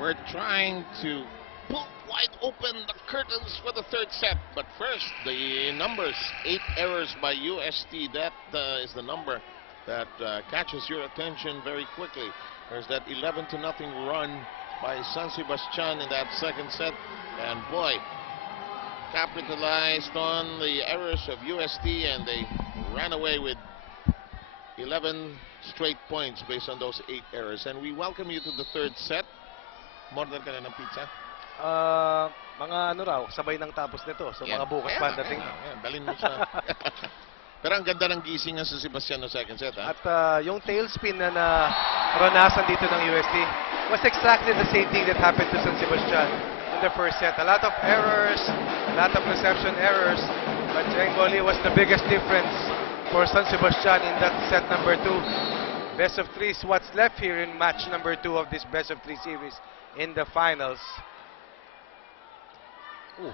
We're trying to pull wide open the curtains for the third set. But first, the numbers. 8 errors by UST. That is the number that catches your attention very quickly. There's that 11-0 run by San Sebastian in that second set. And boy, capitalized on the errors of UST, and they ran away with 11 straight points based on those 8 errors. And we welcome you to the third set. Order ka na ng pizza? Mga ano raw, sabay ng tapos nito. So Yan. mga bukas pa dating. Yan, dalhin mo sa... Pero ang ganda ng gising ng sa Sebastian no second set, ha? At yung tailspin na naranasan dito ng UST was exactly the same thing that happened to San Sebastian in the first set. A lot of errors, a lot of reception errors, but Jeng Boli was the biggest difference for San Sebastian in that set number 2. Best of 3 is what's left here in match number 2 of this best of 3 series in the finals. Ooh.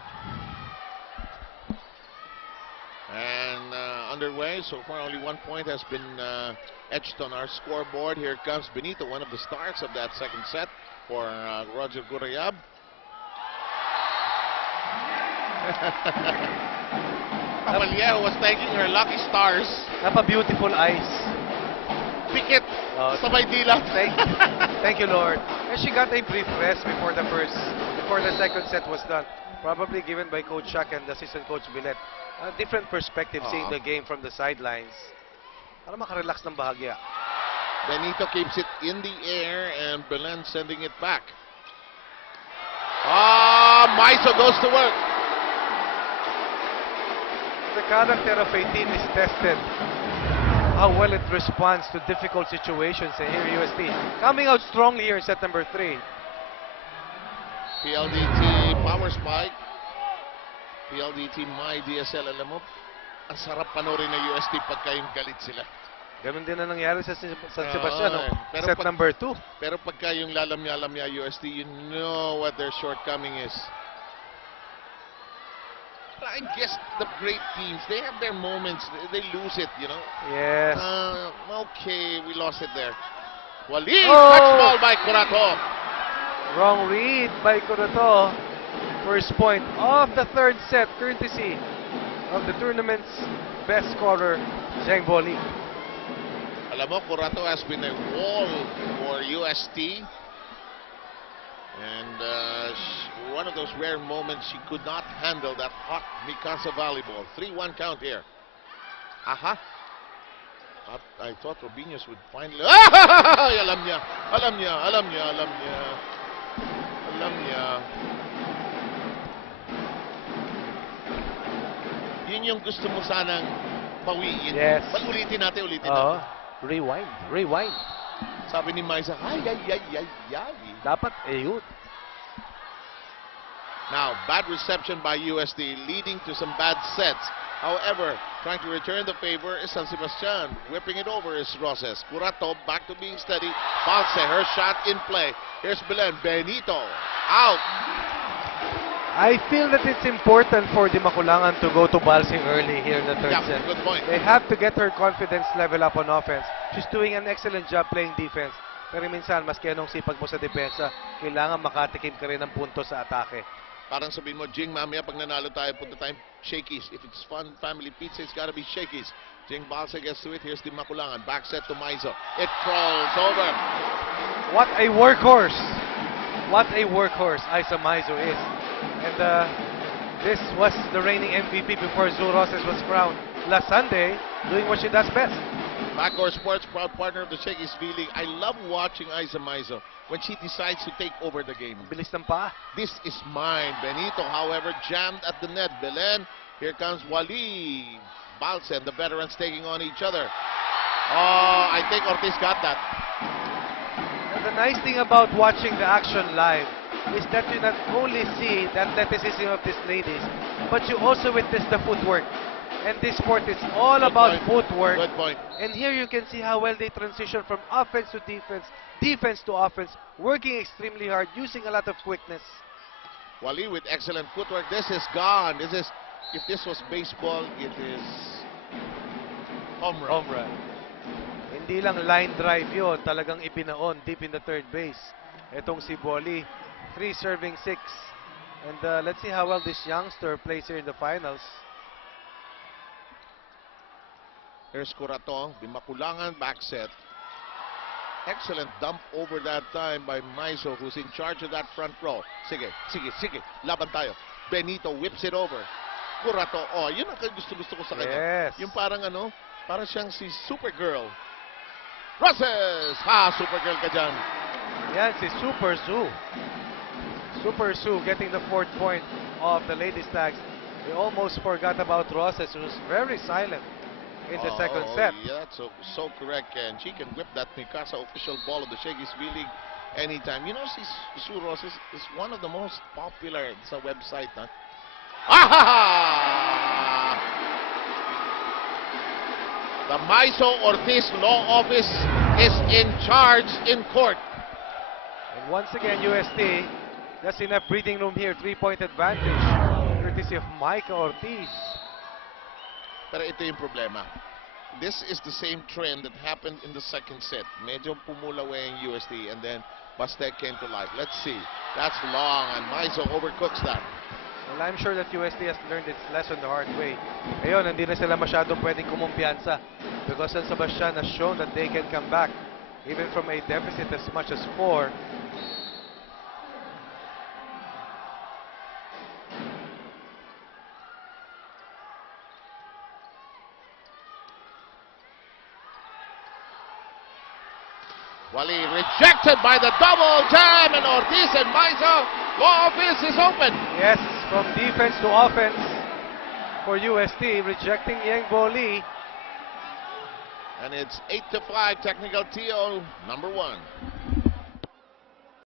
And underway, so far only 1 point has been etched on our scoreboard. Here comes Benito, one of the stars of that second set for Roger Gurayab. Cavallejo was thanking her lucky stars. Napa-beautiful eyes. Pikit sa Maydila. Thank you, Lord. And she got a brief rest before the second set was done. Probably given by Coach Shaq and assistant coach Bilet. A different perspective, seeing the game from the sidelines. Para makarelax ng bahagya. Benito keeps it in the air and Belen sending it back. Maiso goes to work. The character of a team is tested. How well it responds to difficult situations, and here UST coming out strongly here in set number 3. PLDT power spike. PLDT my DSL, alam mo, ang sarap panoorin ng UST pagka yung galit sila. Ganun din na nangyari sa San Sebastian, no? Pero Set number 2. Pero pagka yung lalamya-lamya UST, you know what their shortcoming is. I guess the great teams, they have their moments, they lose it, you know. Yes. Okay, we lost it there. Wali, touch ball by Curato. Wrong read by Curato. First point of the third set, courtesy of the tournament's best scorer, Jeng Boli. Alam mo, Curato has been a wall for UST. And one of those rare moments she could not handle that hot Mikasa volleyball. 3-1 count here. I thought Robinhos would finally... Alam niya. Yun yung gusto mo sanang pawiin. Yes. Ulitin natin. Rewind. Sabi ni Maisa, ay. Dapat, yun. Now, bad reception by USD, leading to some bad sets. However, trying to return the favor is San Sebastian. Whipping it over is Roses. Curato back to being steady. Balse, her shot in play. Here's Belen. Benito, out. I feel that it's important for the Maculangan to go to Balse early here in the third set. Good point. They have to get her confidence level up on offense. She's doing an excellent job playing defense. Pero minsan, maski anong sipag mo sa depensa, kailangan makatikim ka rin ng punto sa atake. Parang sabihin mo, Jing, mamaya pag nanalo tayo, punta tayong Shakey's. If it's fun family pizza, it's gotta be Shakey's. Jing Balse gets to it. Here's the Maculangan. Back set to Maizo. It crawls over. What a workhorse. What a workhorse Isa Maizo is. And this was the reigning MVP before Zu Roses was crowned last Sunday, doing what she does best. Backcourt Sports, proud partner of the Shakey's V-League. I love watching Isa Maizo when she decides to take over the game. Bilis ng paa. This is mine. Benito, however, jammed at the net. Belen, here comes Wali. Balsen, the veterans taking on each other. I think Ortiz got that. And the nice thing about watching the action live is that you not only see the athleticism of these ladies, but you also witness the footwork. And this sport is all about footwork. Good point. And here you can see how well they transition from offense to defense, defense to offense, working extremely hard, using a lot of quickness. Wali with excellent footwork. This is gone. This is, if this was baseball, it is home run. Home run. Hindi lang line drive yun, talagang ibinaon deep in the third base. Itong si Boli, 3 serving 6. And let's see how well this youngster plays here in the finals. Here's Curato, Bimakulangan back set. Excellent dump over that time by Maiso, who's in charge of that front row. Sige, sige, sige. Laban tayo. Benito whips it over. Curato, oh, yun ang gusto ko sa kanya. Yes. Yung parang ano, parang siyang si Supergirl. Roses! Ha, Supergirl ka dyan. Yan si Super Sue. Super Sue getting the 4th point of the Lady Stags. We almost forgot about Roses, who's very silent in the second set. Yeah, that's so correct. And she can whip that Mikasa official ball of the Shaggy's V-League anytime. You know, Sue Roses is one of the most popular sa website. Huh? Ah! The Maiso Ortiz Law Office is in charge in court. And once again, UST, that's enough breathing room here. 3-point advantage, courtesy of Micah Ortiz. Pero ito yung problema. This is the same trend that happened in the second set. Medyo pumulaw yung UST and then Bastek came to life. Let's see. That's long and Maiso overcooks that. Well, I'm sure that UST has learned its lesson the hard way. Ngayon, hindi na sila masyadong pwedeng kumumpiyansa because San Sebastian has shown that they can come back even from a deficit as much as 4. Wally rejected by the double jam and Ortiz and Maiso. Law Office is open. Yes, from defense to offense for UST, rejecting Yang Boli. And it's 8-5 technical TO number 1.